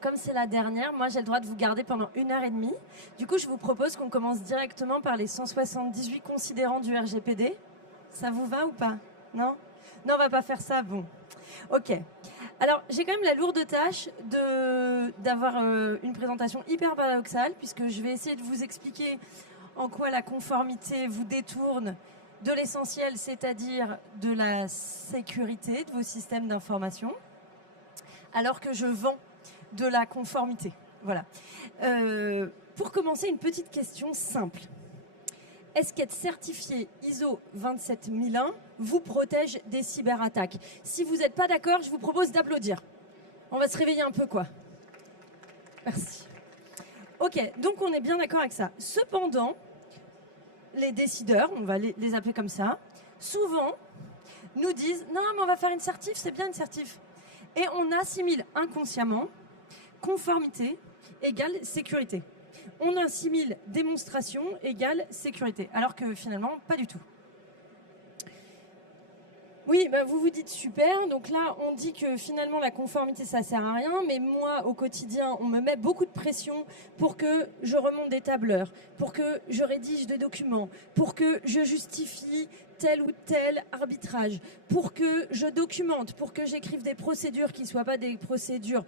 comme c'est la dernière, moi j'ai le droit de vous garder pendant 1 heure et demie. Du coup, je vous propose qu'on commence directement par les 178 considérants du RGPD. Ça vous va ou pas? Non? Non, on va pas faire ça, bon. Ok. Alors, j'ai quand même la lourde tâche d'avoir une présentation hyper paradoxale, puisque je vais essayer de vous expliquer en quoi la conformité vous détourne de l'essentiel, c'est-à-dire de la sécurité de vos systèmes d'information, alors que je vends de la conformité. Voilà. Pour commencer, une petite question simple. Est-ce qu'être certifié ISO 27001 vous protège des cyberattaques? Si vous n'êtes pas d'accord, je vous propose d'applaudir. On va se réveiller un peu, quoi. Merci. Ok, donc on est bien d'accord avec ça. Cependant, les décideurs, on va les appeler comme ça, souvent nous disent « Non, mais on va faire une certif, c'est bien une certif ». Et on assimile inconsciemment conformité égale sécurité. On assimile démonstration égale sécurité, alors que finalement, pas du tout. Oui, bah vous vous dites super, donc là on dit que finalement la conformité ça sert à rien, mais moi au quotidien on me met beaucoup de pression pour que je remonte des tableurs, pour que je rédige des documents, pour que je justifie tel ou tel arbitrage, pour que je documente, pour que j'écrive des procédures qui ne soient pas des procédures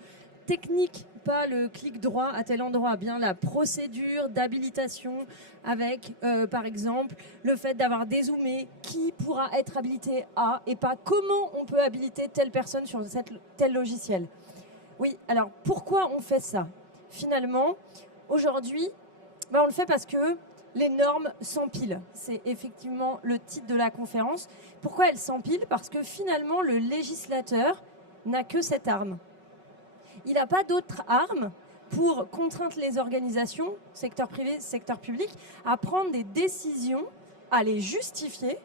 techniques, pas le clic droit à tel endroit, bien la procédure d'habilitation avec, par exemple, le fait d'avoir dézoomé qui pourra être habilité à et pas comment on peut habiliter telle personne sur tel logiciel. Oui, alors pourquoi on fait ça? Finalement, aujourd'hui, on le fait parce que les normes s'empilent. C'est effectivement le titre de la conférence. Pourquoi elles s'empilent? Parce que finalement, le législateur n'a que cette arme. Il n'a pas d'autre arme pour contraindre les organisations, secteur privé, secteur public, à prendre des décisions, à les justifier,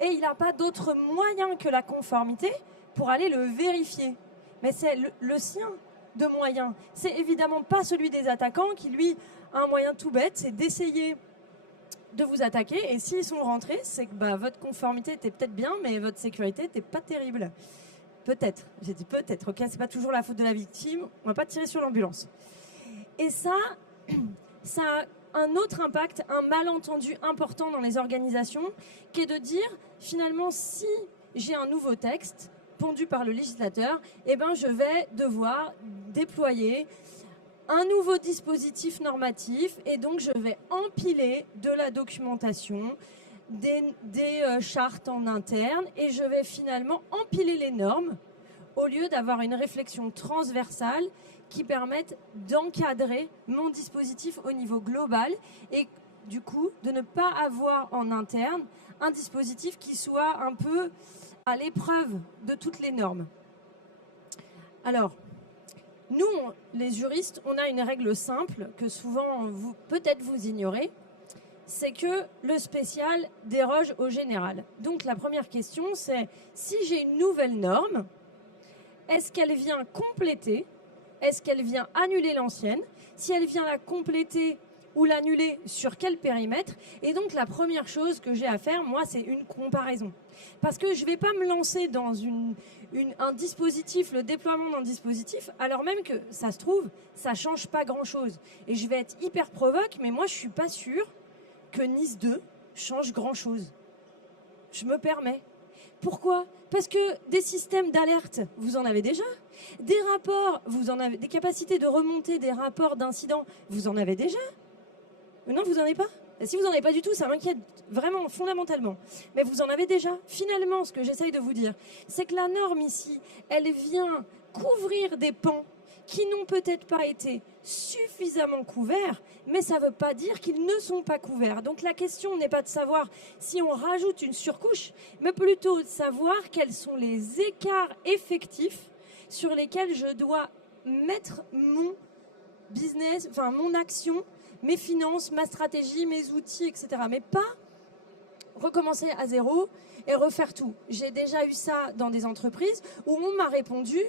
et il n'a pas d'autre moyen que la conformité pour aller le vérifier. Mais c'est le sien de moyen. C'est évidemment pas celui des attaquants qui, lui, a un moyen tout bête, c'est d'essayer de vous attaquer, et s'ils sont rentrés, c'est que votre conformité était peut-être bien, mais votre sécurité n'était pas terrible. Peut-être, j'ai dit peut-être, ok, c'est pas toujours la faute de la victime, on va pas tirer sur l'ambulance. Et ça a un autre impact, un malentendu important dans les organisations, qui est de dire, finalement, si j'ai un nouveau texte pondu par le législateur, eh ben, je vais devoir déployer un nouveau dispositif normatif, et donc je vais empiler de la documentation, des chartes en interne, et je vais finalement empiler les normes au lieu d'avoir une réflexion transversale qui permette d'encadrer mon dispositif au niveau global et du coup de ne pas avoir en interne un dispositif qui soit un peu à l'épreuve de toutes les normes. Alors, nous, les juristes, on a une règle simple que souvent, peut-être vous ignorez, c'est que le spécial déroge au général. Donc la première question, c'est si j'ai une nouvelle norme, est-ce qu'elle vient compléter? Est-ce qu'elle vient annuler l'ancienne? Si elle vient la compléter ou l'annuler, sur quel périmètre? Et donc la première chose que j'ai à faire, moi, c'est une comparaison. Parce que je ne vais pas me lancer dans un dispositif, le déploiement d'un dispositif, alors même que ça se trouve, ça ne change pas grand-chose. Et je vais être hyper provoque, mais moi, je ne suis pas sûre que NIS 2 change grand-chose. Je me permets. Pourquoi? Parce que des systèmes d'alerte, vous en avez déjà. Des rapports, vous en avez, des capacités de remonter des rapports d'incidents, vous en avez déjà. Non, vous n'en avez pas? Si vous n'en avez pas du tout, ça m'inquiète vraiment fondamentalement. Mais vous en avez déjà. Finalement, ce que j'essaye de vous dire, c'est que la norme ici, elle vient couvrir des pans qui n'ont peut-être pas été suffisamment couverts, mais ça ne veut pas dire qu'ils ne sont pas couverts. Donc la question n'est pas de savoir si on rajoute une surcouche, mais plutôt de savoir quels sont les écarts effectifs sur lesquels je dois mettre mon business, enfin mon action, mes finances, ma stratégie, mes outils, etc. Mais pas recommencer à zéro et refaire tout. J'ai déjà eu ça dans des entreprises où on m'a répondu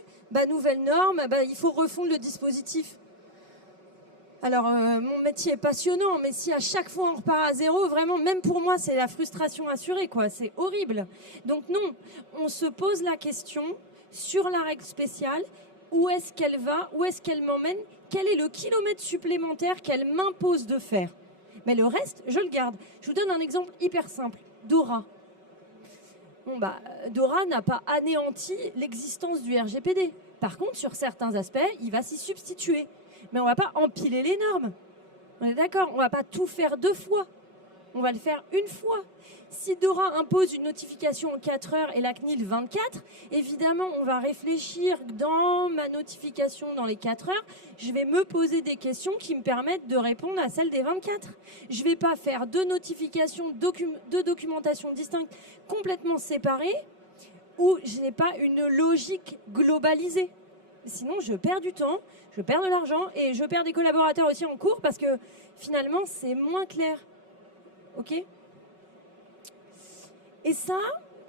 nouvelle norme, il faut refondre le dispositif. Alors, mon métier est passionnant, mais si à chaque fois on repart à zéro, vraiment, même pour moi, c'est la frustration assurée, quoi. C'est horrible. Donc non, on se pose la question sur la règle spéciale où est-ce qu'elle va, où est-ce qu'elle m'emmène, quel est le kilomètre supplémentaire qu'elle m'impose de faire. Mais le reste, je le garde. Je vous donne un exemple hyper simple. Dora. Dora n'a pas anéanti l'existence du RGPD. Par contre, sur certains aspects, il va s'y substituer. Mais on ne va pas empiler les normes. On est d'accord, on ne va pas tout faire 2 fois. On va le faire une fois. Si Dora impose une notification en 4 heures et la CNIL 24, évidemment, on va réfléchir dans ma notification dans les 4 heures. Je vais me poser des questions qui me permettent de répondre à celle des 24. Je ne vais pas faire 2 notifications, 2 documentations distinctes, complètement séparées, où je n'ai pas une logique globalisée. Sinon, je perds du temps, je perds de l'argent et je perds des collaborateurs aussi en cours parce que finalement, c'est moins clair. Ok ? Et ça,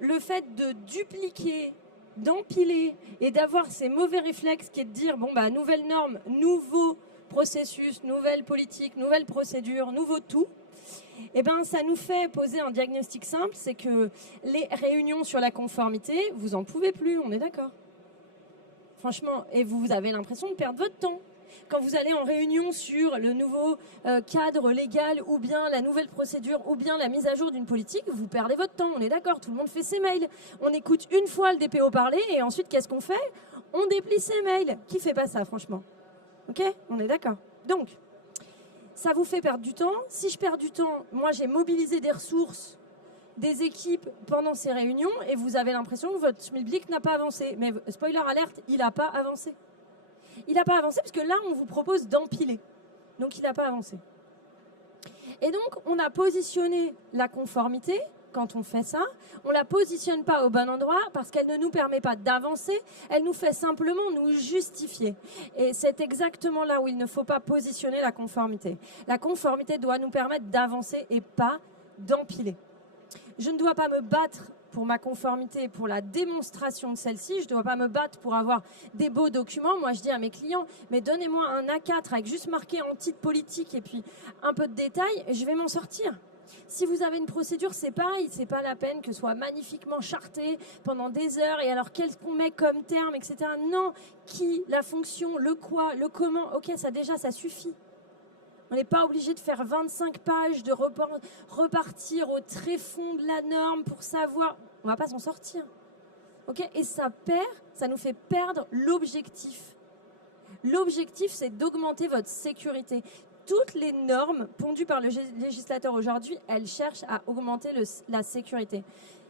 le fait de dupliquer, d'empiler et d'avoir ces mauvais réflexes qui est de dire, nouvelle norme, nouveau processus, nouvelle politique, nouvelle procédure, nouveau tout, ça nous fait poser un diagnostic simple, c'est que les réunions sur la conformité, vous n'en pouvez plus, on est d'accord. Franchement, et vous avez l'impression de perdre votre temps. Quand vous allez en réunion sur le nouveau cadre légal ou bien la nouvelle procédure ou bien la mise à jour d'une politique, vous perdez votre temps, on est d'accord, tout le monde fait ses mails. On écoute une fois le DPO parler et ensuite, qu'est-ce qu'on fait? On déplie ses mails. Qui fait pas ça, franchement? Ok? On est d'accord. Donc, ça vous fait perdre du temps. Si je perds du temps, moi, j'ai mobilisé des ressources, des équipes pendant ces réunions et vous avez l'impression que votre schmilblick n'a pas avancé. Mais spoiler alerte, il n'a pas avancé. Il n'a pas avancé parce que là, on vous propose d'empiler. Donc, il n'a pas avancé. Et donc, on a positionné la conformité quand on fait ça. On ne la positionne pas au bon endroit parce qu'elle ne nous permet pas d'avancer. Elle nous fait simplement nous justifier. Et c'est exactement là où il ne faut pas positionner la conformité. La conformité doit nous permettre d'avancer et pas d'empiler. Je ne dois pas me battre pour ma conformité, pour la démonstration de celle-ci. Je ne dois pas me battre pour avoir des beaux documents. Moi, je dis à mes clients, mais donnez-moi un A4 avec juste marqué en titre politique et puis un peu de détails, et je vais m'en sortir. Si vous avez une procédure, c'est pareil. C'est pas la peine que ce soit magnifiquement charté pendant des heures. Et alors, qu'est-ce qu'on met comme terme, etc. Non, qui, la fonction, le quoi, le comment. Ok, ça déjà, ça suffit. On n'est pas obligé de faire 25 pages, de repartir au tréfonds de la norme pour savoir. On ne va pas s'en sortir. Okay, et ça nous fait perdre l'objectif. L'objectif, c'est d'augmenter votre sécurité. Toutes les normes pondues par le législateur aujourd'hui, elles cherchent à augmenter la sécurité.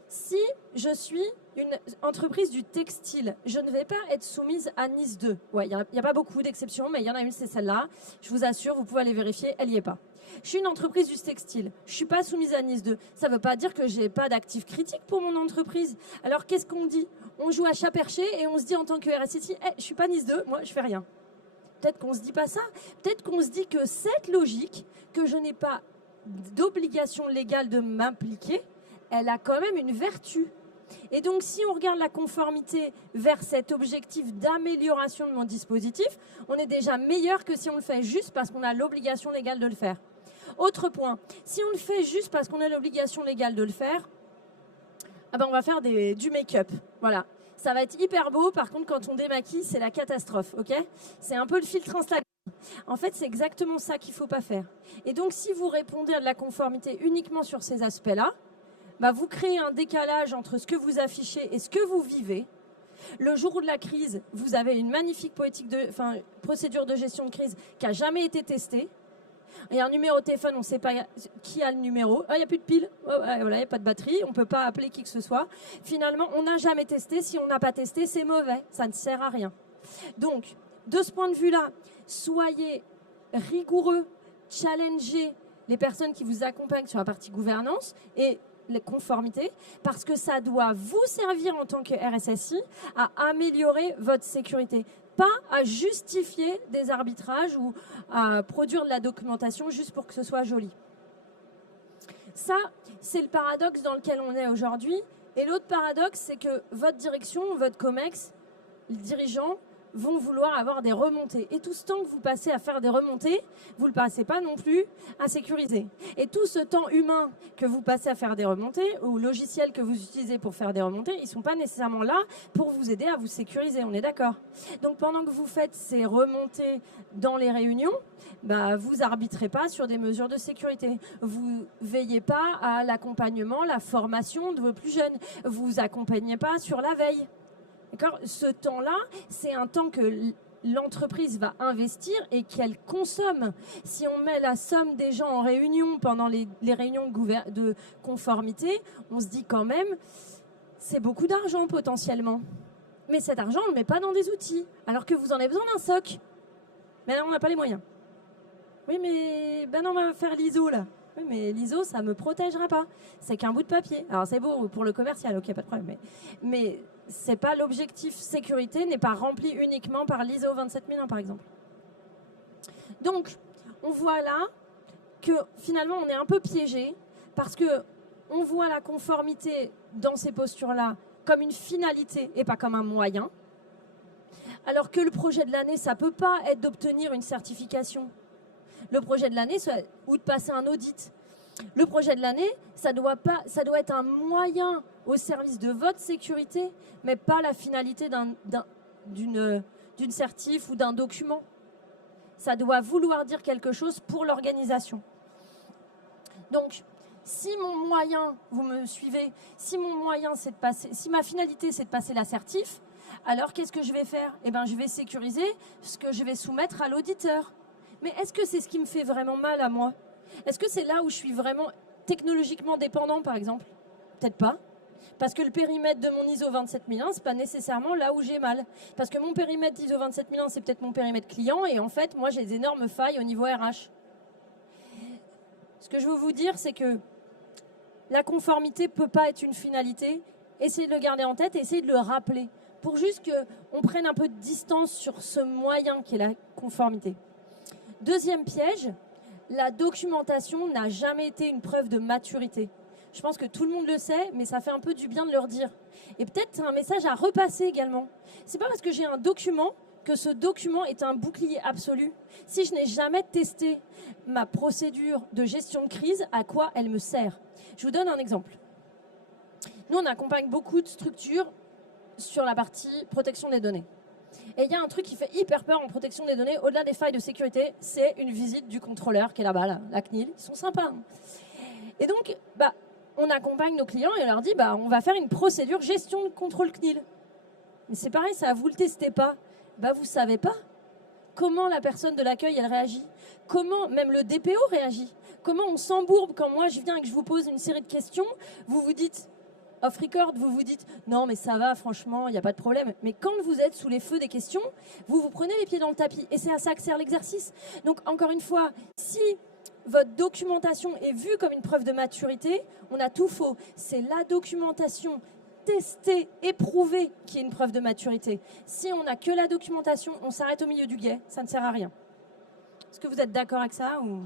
Si je suis une entreprise du textile, je ne vais pas être soumise à NIS 2. Ouais, il n'y a pas beaucoup d'exceptions, mais il y en a une, c'est celle-là. Je vous assure, vous pouvez aller vérifier, elle n'y est pas. Je suis une entreprise du textile, je ne suis pas soumise à NIS 2. Ça ne veut pas dire que je n'ai pas d'actifs critiques pour mon entreprise. Alors, qu'est-ce qu'on dit? On joue à chat perché et on se dit en tant que RSSI, je ne suis pas NIS 2, moi, je ne fais rien. Peut-être qu'on ne se dit pas ça. Peut-être qu'on se dit que cette logique, que je n'ai pas d'obligation légale de m'impliquer, elle a quand même une vertu. Et donc, si on regarde la conformité vers cet objectif d'amélioration de mon dispositif, on est déjà meilleur que si on le fait juste parce qu'on a l'obligation légale de le faire. Autre point, si on le fait juste parce qu'on a l'obligation légale de le faire, on va faire du make-up. Voilà. Ça va être hyper beau. Par contre, quand on démaquille, c'est la catastrophe. Ok ? C'est un peu le filtre installé. En fait, c'est exactement ça qu'il ne faut pas faire. Et donc, si vous répondez à de la conformité uniquement sur ces aspects-là, vous créez un décalage entre ce que vous affichez et ce que vous vivez. Le jour de la crise, vous avez une magnifique procédure de gestion de crise qui n'a jamais été testée. Il y a un numéro de téléphone, on ne sait pas qui a le numéro. Il n'y a plus de pile, il n'y a pas de batterie, on ne peut pas appeler qui que ce soit. Finalement, on n'a jamais testé. Si on n'a pas testé, c'est mauvais, ça ne sert à rien. Donc, de ce point de vue-là, soyez rigoureux, challengez les personnes qui vous accompagnent sur la partie gouvernance et les conformités, parce que ça doit vous servir en tant que RSSI à améliorer votre sécurité, pas à justifier des arbitrages ou à produire de la documentation juste pour que ce soit joli. Ça, c'est le paradoxe dans lequel on est aujourd'hui. Et l'autre paradoxe, c'est que votre direction, votre COMEX, le dirigeant, vont vouloir avoir des remontées. Et tout ce temps que vous passez à faire des remontées, vous ne le passez pas non plus à sécuriser. Et tout ce temps humain que vous passez à faire des remontées, ou logiciels que vous utilisez pour faire des remontées, ils ne sont pas nécessairement là pour vous aider à vous sécuriser, on est d'accord? Donc pendant que vous faites ces remontées dans les réunions, vous arbitrez pas sur des mesures de sécurité. Vous veillez pas à l'accompagnement, la formation de vos plus jeunes. Vous accompagnez pas sur la veille. D'accord ? Ce temps-là, c'est un temps que l'entreprise va investir et qu'elle consomme. Si on met la somme des gens en réunion pendant les réunions de conformité, on se dit quand même, c'est beaucoup d'argent potentiellement. Mais cet argent, on ne le met pas dans des outils, alors que vous en avez besoin d'un SOC. Mais là, on n'a pas les moyens. Oui, mais non, on va faire l'ISO là. Oui, mais l'ISO, ça ne me protégera pas. C'est qu'un bout de papier. Alors, c'est beau pour le commercial, ok, pas de problème. Mais c'est pas l'objectif sécurité, n'est pas rempli uniquement par l'ISO 27001, par exemple. Donc, on voit là que finalement, on est un peu piégé parce que on voit la conformité dans ces postures-là comme une finalité et pas comme un moyen. Alors que le projet de l'année, ça ne peut pas être d'obtenir une certification. Le projet de l'année, ou de passer un audit. Le projet de l'année, ça doit être un moyen au service de votre sécurité, mais pas la finalité d'une certif ou d'un document. Ça doit vouloir dire quelque chose pour l'organisation. Donc, si mon moyen, vous me suivez, si ma finalité c'est de passer l'assertif, alors qu'est-ce que je vais faire ? Je vais sécuriser ce que je vais soumettre à l'auditeur. Mais est-ce que c'est ce qui me fait vraiment mal à moi ? Est-ce que c'est là où je suis vraiment technologiquement dépendant, par exemple ? Peut-être pas. Parce que le périmètre de mon ISO 27001, ce n'est pas nécessairement là où j'ai mal. Parce que mon périmètre d'ISO 27001, c'est peut-être mon périmètre client, et en fait, moi, j'ai des énormes failles au niveau RH. Ce que je veux vous dire, c'est que la conformité ne peut pas être une finalité. Essayez de le garder en tête et essayez de le rappeler pour juste qu'on prenne un peu de distance sur ce moyen qui est la conformité. Deuxième piège, la documentation n'a jamais été une preuve de maturité. Je pense que tout le monde le sait, mais ça fait un peu du bien de leur dire. Et peut-être c'est un message à repasser également. C'est pas parce que j'ai un document que ce document est un bouclier absolu. Si je n'ai jamais testé ma procédure de gestion de crise, à quoi elle me sert ? Je vous donne un exemple. Nous, on accompagne beaucoup de structures sur la partie protection des données. Et il y a un truc qui fait hyper peur en protection des données, au-delà des failles de sécurité, c'est une visite du contrôleur qui est là-bas, la CNIL. Ils sont sympas. Et donc, on accompagne nos clients et on leur dit, on va faire une procédure gestion de contrôle CNIL. Mais c'est pareil, ça, vous ne le testez pas. Vous ne savez pas comment la personne de l'accueil, elle réagit. Comment même le DPO réagit. Comment on s'embourbe quand moi, je viens et que je vous pose une série de questions. Vous vous dites... Off record, vous vous dites non mais ça va, franchement, il n'y a pas de problème. Mais quand vous êtes sous les feux des questions, vous vous prenez les pieds dans le tapis. Et c'est à ça que sert l'exercice. Donc encore une fois, si votre documentation est vue comme une preuve de maturité, on a tout faux. C'est la documentation testée, éprouvée qui est une preuve de maturité. Si on n'a que la documentation, on s'arrête au milieu du gué, ça ne sert à rien. Est-ce que vous êtes d'accord avec ça ou...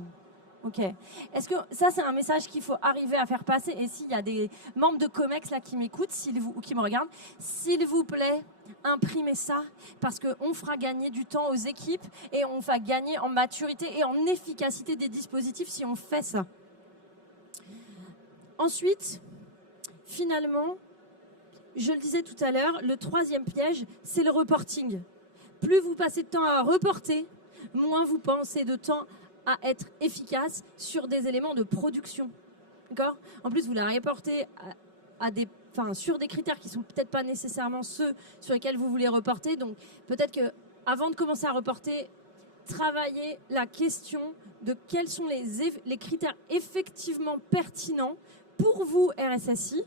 Ok. Est-ce que ça, c'est un message qu'il faut arriver à faire passer? Et s'il y a des membres de Comex là qui m'écoutent ou qui me regardent, s'il vous plaît, imprimez ça parce qu'on fera gagner du temps aux équipes et on va gagner en maturité et en efficacité des dispositifs si on fait ça. Ensuite, finalement, je le disais tout à l'heure, le troisième piège, c'est le reporting. Plus vous passez de temps à reporter, moins vous pensez de temps à être efficace sur des éléments de production. D'accord ? En plus, vous la reportez sur des critères qui ne sont peut-être pas nécessairement ceux sur lesquels vous voulez reporter. Donc, peut-être qu'avant de commencer à reporter, travaillez la question de quels sont les critères effectivement pertinents pour vous, RSSI,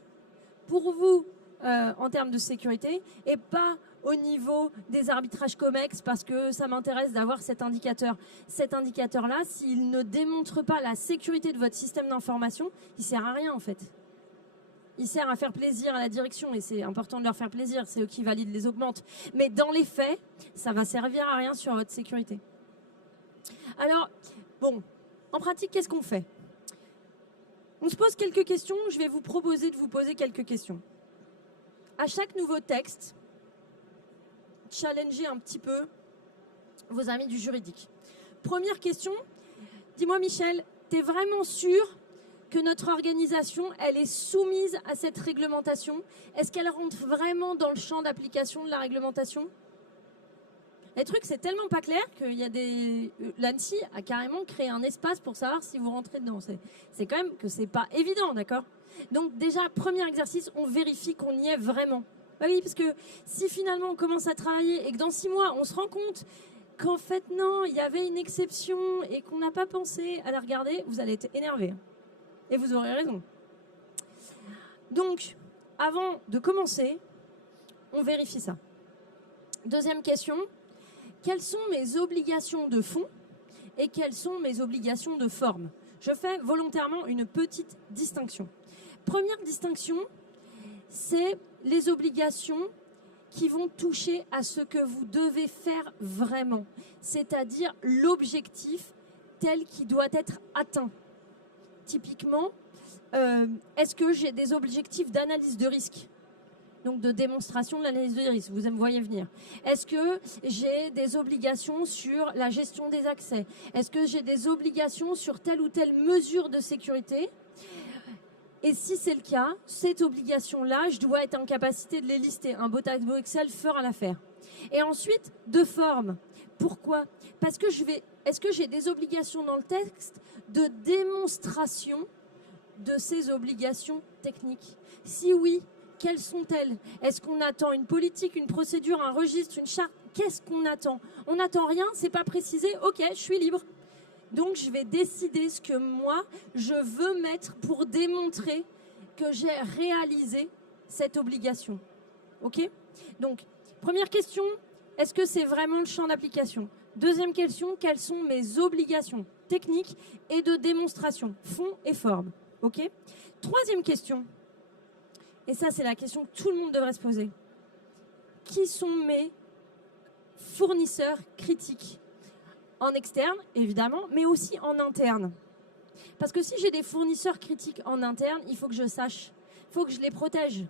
pour vous, en termes de sécurité, et pas au niveau des arbitrages COMEX parce que ça m'intéresse d'avoir cet indicateur. Cet indicateur-là, s'il ne démontre pas la sécurité de votre système d'information, il ne sert à rien en fait. Il sert à faire plaisir à la direction et c'est important de leur faire plaisir, c'est eux qui valident les augmentes. Mais dans les faits, ça va servir à rien sur votre sécurité. Alors, bon, en pratique, qu'est-ce qu'on fait ? On se pose quelques questions, je vais vous proposer de vous poser quelques questions. À chaque nouveau texte challenger un petit peu vos amis du juridique. Première question, dis-moi Michel, tu es vraiment sûr que notre organisation, elle est soumise à cette réglementation? Est-ce qu'elle rentre vraiment dans le champ d'application de la réglementation? Les trucs, c'est tellement pas clair qu'il y a l'ANSSI a carrément créé un espace pour savoir si vous rentrez dedans. C'est quand même que c'est pas évident, d'accord? Donc déjà, premier exercice, on vérifie qu'on y est vraiment. Bah oui, parce que si finalement on commence à travailler et que dans 6 mois, on se rend compte qu'en fait, non, il y avait une exception et qu'on n'a pas pensé à la regarder, vous allez être énervé. Et vous aurez raison. Donc, avant de commencer, on vérifie ça. Deuxième question, quelles sont mes obligations de fond et quelles sont mes obligations de forme? Je fais volontairement une petite distinction. Première distinction, c'est les obligations qui vont toucher à ce que vous devez faire vraiment, c'est-à-dire l'objectif tel qu'il doit être atteint. Typiquement, est-ce que j'ai des objectifs d'analyse de risque? Donc de démonstration de l'analyse de risque, vous me voyez venir. Est-ce que j'ai des obligations sur la gestion des accès? Est-ce que j'ai des obligations sur telle ou telle mesure de sécurité? Et si c'est le cas, cette obligation-là, je dois être en capacité de les lister. Un beau tableau Excel fera l'affaire. Et ensuite, de forme. Pourquoi? Parce que est-ce que j'ai des obligations dans le texte de démonstration de ces obligations techniques? Si oui, quelles sont-elles? Est-ce qu'on attend une politique, une procédure, un registre, une charte? Qu'est-ce qu'on attend? On n'attend rien, c'est pas précisé, ok, je suis libre. Donc je vais décider ce que moi, je veux mettre pour démontrer que j'ai réalisé cette obligation. Ok? Donc, première question, est-ce que c'est vraiment le champ d'application? Deuxième question, quelles sont mes obligations techniques et de démonstration, fond et forme? Ok? Troisième question, et ça c'est la question que tout le monde devrait se poser. Qui sont mes fournisseurs critiques? En externe, évidemment, mais aussi en interne. Parce que si j'ai des fournisseurs critiques en interne, il faut que je sache, il faut que je les protège.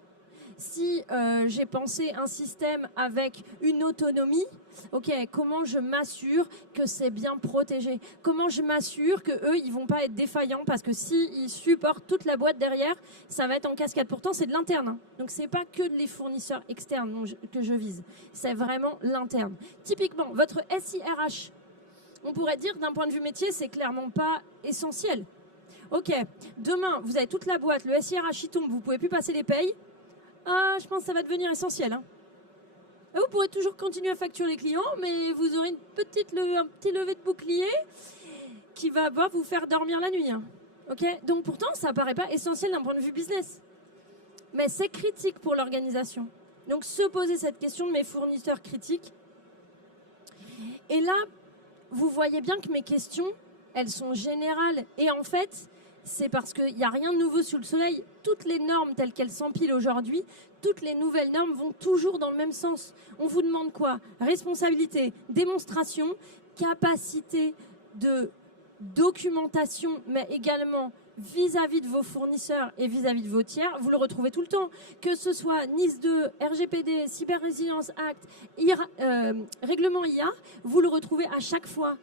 Si j'ai pensé un système avec une autonomie, ok, comment je m'assure que c'est bien protégé? Comment je m'assure qu'eux, ils ne vont pas être défaillants? Parce que s'ils supportent toute la boîte derrière, ça va être en cascade. Pourtant, c'est de l'interne. Hein. Donc, ce n'est pas que les fournisseurs externes que je vise. C'est vraiment l'interne. Typiquement, votre SIRH, on pourrait dire d'un point de vue métier, c'est clairement pas essentiel. Ok, demain, vous avez toute la boîte, le SIRH tombe, vous ne pouvez plus passer les payes. Ah, je pense que ça va devenir essentiel. Hein. Vous pourrez toujours continuer à facturer les clients, mais vous aurez un petit lever de bouclier qui va pas vous faire dormir la nuit. Hein. Okay, donc pourtant, ça ne paraît pas essentiel d'un point de vue business. Mais c'est critique pour l'organisation. Donc se poser cette question de mes fournisseurs critiques. Et là, vous voyez bien que mes questions, elles sont générales. Et en fait, c'est parce qu'il n'y a rien de nouveau sous le soleil. Toutes les normes telles qu'elles s'empilent aujourd'hui, toutes les nouvelles normes vont toujours dans le même sens. On vous demande quoi? Responsabilité, démonstration, capacité de documentation, mais également vis-à-vis de vos fournisseurs et vis-à-vis de vos tiers. Vous le retrouvez tout le temps. Que ce soit NIS 2, RGPD, Cyber Resilience Act, règlement IA, vous le retrouvez à chaque fois.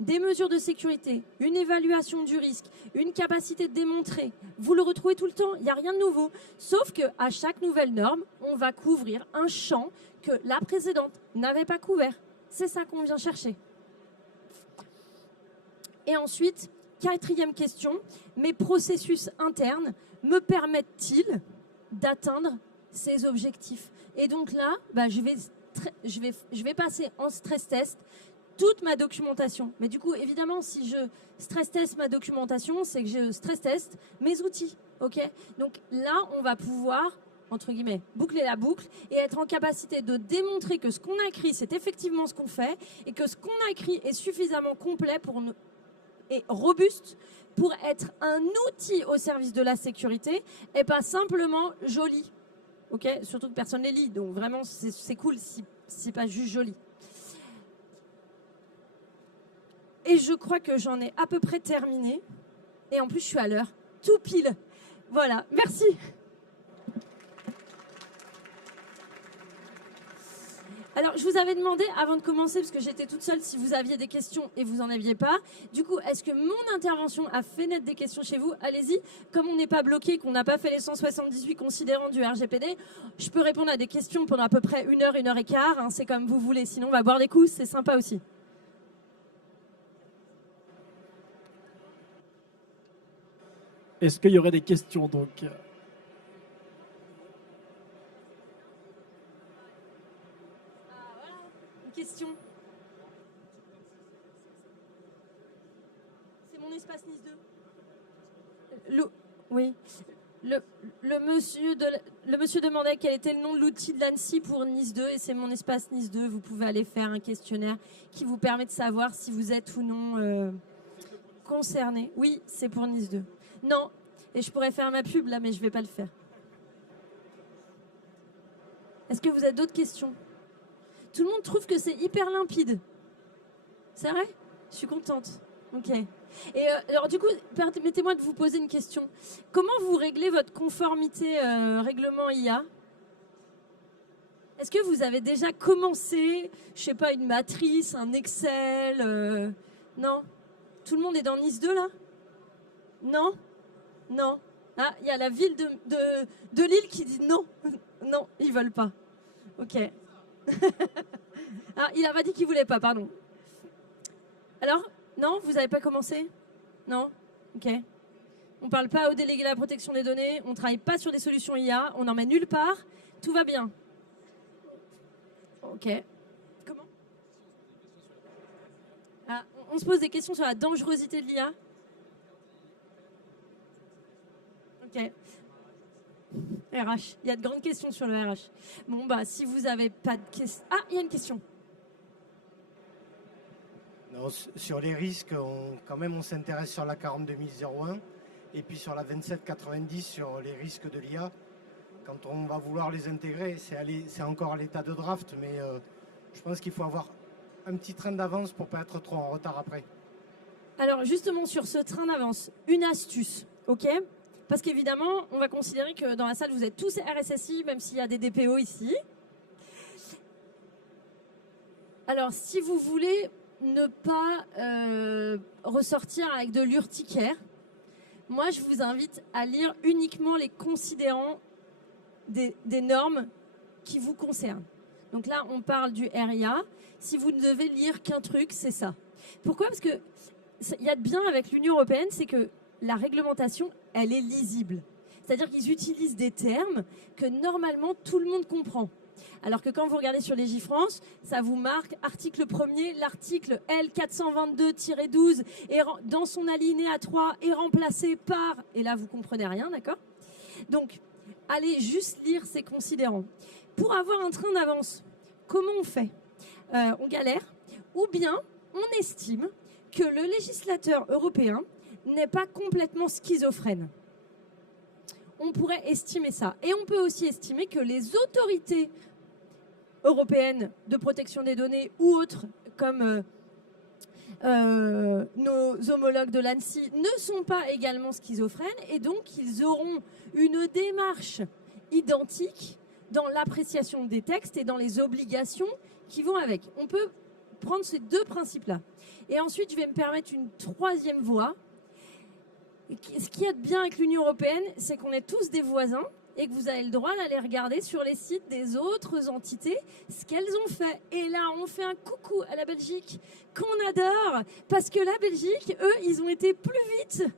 Des mesures de sécurité, une évaluation du risque, une capacité de démontrer. Vous le retrouvez tout le temps, il n'y a rien de nouveau. Sauf qu'à chaque nouvelle norme, on va couvrir un champ que la précédente n'avait pas couvert. C'est ça qu'on vient chercher. Et ensuite, quatrième question, mes processus internes me permettent-ils d'atteindre ces objectifs? Et donc là, je vais passer en stress test toute ma documentation. Mais du coup, évidemment, si je stress test ma documentation, c'est que je stress test mes outils. Okay, donc là, on va pouvoir, entre guillemets, boucler la boucle et être en capacité de démontrer que ce qu'on a écrit, c'est effectivement ce qu'on fait et que ce qu'on a écrit est suffisamment complet et robuste pour être un outil au service de la sécurité et pas simplement joli. Okay, surtout que personne ne les lit, donc vraiment, c'est cool si c'est pas juste joli. Et je crois que j'en ai à peu près terminé. Et en plus, je suis à l'heure. Tout pile. Voilà, merci. Alors, je vous avais demandé, avant de commencer, parce que j'étais toute seule, si vous aviez des questions et vous n'en aviez pas. Du coup, est-ce que mon intervention a fait naître des questions chez vous? Allez-y. Comme on n'est pas bloqué, qu'on n'a pas fait les 178 considérants du RGPD, je peux répondre à des questions pendant à peu près 1 heure et quart. Hein, c'est comme vous voulez. Sinon, on va boire des coups. C'est sympa aussi. Est-ce qu'il y aurait des questions donc? Question. C'est mon espace Nice 2. Oui. Le monsieur demandait quel était le nom de l'outil de l'ANSSI pour Nice 2 et c'est mon espace Nice 2. Vous pouvez aller faire un questionnaire qui vous permet de savoir si vous êtes ou non concerné. Oui, c'est pour Nice 2. Non, et je pourrais faire ma pub là, mais je ne vais pas le faire. Est-ce que vous avez d'autres questions? Tout le monde trouve que c'est hyper limpide. C'est vrai? Je suis contente. Ok. Et alors du coup, permettez-moi de vous poser une question. Comment vous réglez votre conformité règlement IA? Est-ce que vous avez déjà commencé, je sais pas, une matrice, un Excel Non? Tout le monde est dans Nice 2 là? Non? Non? Ah, il y a la ville de Lille qui dit non. Non, ils veulent pas. Ok. Ah, il n'a pas dit qu'il voulait pas, pardon. Alors, non, vous n'avez pas commencé? Non? Ok. On ne parle pas aux délégués de la protection des données, on ne travaille pas sur des solutions IA, on n'en met nulle part, tout va bien. Ok. Comment? Ah, on se pose des questions sur la dangerosité de l'IA? Ok. RH. Il y a de grandes questions sur le RH. Bon, bah, si vous n'avez pas de questions... Ah, il y a une question. Non, sur les risques, quand même, on s'intéresse sur la 42001 et puis sur la 2790 sur les risques de l'IA. Quand on va vouloir les intégrer, c'est encore à l'état de draft, mais je pense qu'il faut avoir un petit train d'avance pour ne pas être trop en retard après. Alors, justement, sur ce train d'avance, une astuce, ok ? Parce qu'évidemment, on va considérer que dans la salle, vous êtes tous RSSI, même s'il y a des DPO ici. Alors, si vous voulez ne pas ressortir avec de l'urticaire, moi, je vous invite à lire uniquement les considérants des normes qui vous concernent. Donc là, on parle du RIA. Si vous ne devez lire qu'un truc, c'est ça. Pourquoi? Parce que il y a de bien avec l'Union européenne, c'est que la réglementation, elle est lisible. C'est-à-dire qu'ils utilisent des termes que normalement tout le monde comprend. Alors que quand vous regardez sur Légifrance, ça vous marque article 1er, l'article L422-12 dans son alinéa 3 est remplacé par... Et là, vous comprenez rien, d'accord? Donc, allez juste lire ces considérants. Pour avoir un train d'avance, comment on fait? On galère, ou bien on estime que le législateur européen n'est pas complètement schizophrène. On pourrait estimer ça. Et on peut aussi estimer que les autorités européennes de protection des données ou autres, comme nos homologues de l'ANSSI, ne sont pas également schizophrènes et donc ils auront une démarche identique dans l'appréciation des textes et dans les obligations qui vont avec. On peut prendre ces deux principes-là. Et ensuite, je vais me permettre une troisième voie. Ce qu'il y a de bien avec l'Union européenne, c'est qu'on est tous des voisins et que vous avez le droit d'aller regarder sur les sites des autres entités ce qu'elles ont fait. Et là, on fait un coucou à la Belgique qu'on adore parce que la Belgique, eux, ils ont été plus vite,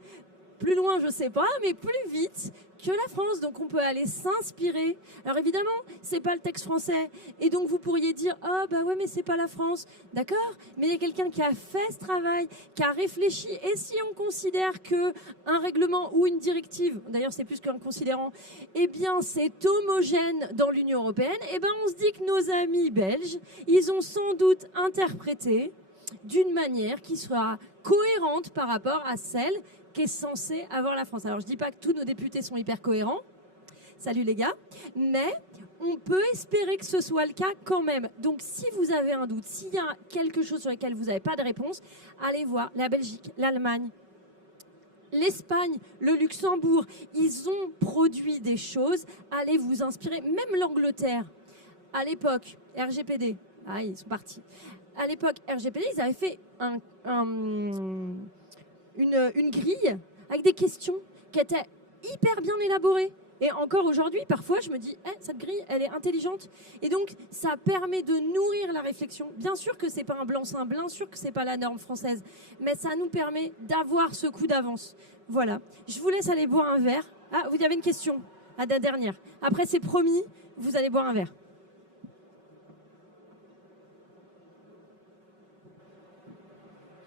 plus loin, je sais pas, mais plus vite que la France. Donc, on peut aller s'inspirer. Alors, évidemment, c'est pas le texte français. Et donc, vous pourriez dire, ah, bah ouais, mais c'est pas la France. D'accord? Mais il y a quelqu'un qui a fait ce travail, qui a réfléchi. Et si on considère que un règlement ou une directive, d'ailleurs, c'est plus qu'un considérant, eh bien, c'est homogène dans l'Union européenne, eh ben, on se dit que nos amis belges, ils ont sans doute interprété d'une manière qui sera cohérente par rapport à celle qu'est censée avoir la France. Alors, je ne dis pas que tous nos députés sont hyper cohérents. Salut les gars. Mais on peut espérer que ce soit le cas quand même. Donc, si vous avez un doute, s'il y a quelque chose sur lequel vous n'avez pas de réponse, allez voir la Belgique, l'Allemagne, l'Espagne, le Luxembourg. Ils ont produit des choses. Allez vous inspirer. Même l'Angleterre, à l'époque, RGPD, Ah, ils sont partis. À l'époque, RGPD, ils avaient fait une grille avec des questions qui étaient hyper bien élaborées. Et encore aujourd'hui, parfois, je me dis, cette grille, elle est intelligente. Et donc, ça permet de nourrir la réflexion. Bien sûr que ce n'est pas un blanc-seing, bien sûr que ce n'est pas la norme française, mais ça nous permet d'avoir ce coup d'avance. Voilà. Je vous laisse aller boire un verre. Ah, vous avez une question, la dernière. Après, c'est promis, vous allez boire un verre.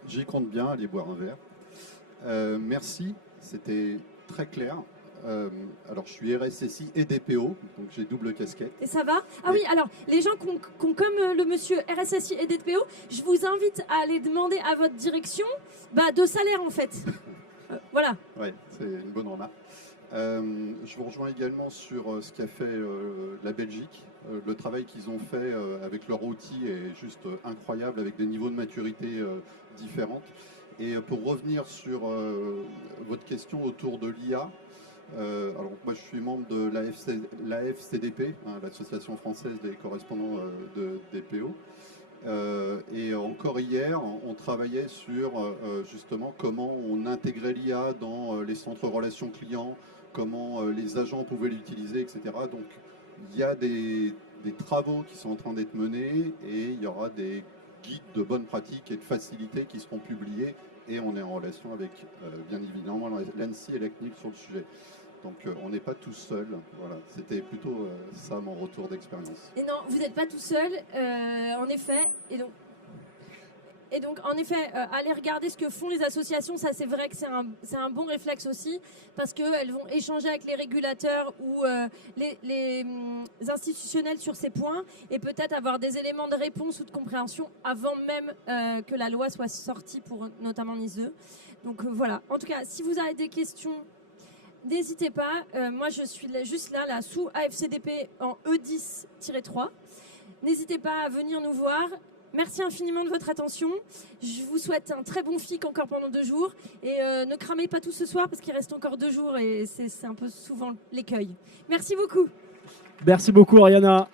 J'y compte bien, aller boire un verre. Merci, c'était très clair. Alors, je suis RSSI et DPO, donc j'ai double casquette. Et ça va? Ah oui, alors, les gens qui ont comme le monsieur RSSI et DPO, je vous invite à aller demander à votre direction de salaire, en fait. Voilà. Oui, c'est une bonne remarque. Je vous rejoins également sur ce qu'a fait la Belgique. Le travail qu'ils ont fait avec leur outil est juste incroyable, avec des niveaux de maturité différents. Et pour revenir sur votre question autour de l'IA, alors moi je suis membre de l'AFCDP, l'Association française des correspondants de DPO. Et encore hier, on travaillait sur justement comment on intégrait l'IA dans les centres relations clients, comment les agents pouvaient l'utiliser, etc. Donc il y a des travaux qui sont en train d'être menés et il y aura des guides de bonnes pratiques et de facilités qui seront publiés et on est en relation avec bien évidemment l'ANSSI et la CNIL sur le sujet. Donc on n'est pas tout seul. Voilà, c'était plutôt ça mon retour d'expérience. Et non, vous n'êtes pas tout seul, en effet. Et donc, en effet, aller regarder ce que font les associations, ça c'est vrai que c'est un bon réflexe aussi, parce qu'elles vont échanger avec les régulateurs ou les institutionnels sur ces points, et peut-être avoir des éléments de réponse ou de compréhension avant même que la loi soit sortie pour notamment NIS 2. Donc voilà, en tout cas, si vous avez des questions, n'hésitez pas. Moi, je suis juste là sous AFCDP en E10-3. N'hésitez pas à venir nous voir. Merci infiniment de votre attention. Je vous souhaite un très bon FIC encore pendant 2 jours. Et ne cramez pas tout ce soir parce qu'il reste encore 2 jours et c'est un peu souvent l'écueil. Merci beaucoup. Merci beaucoup, Ariana.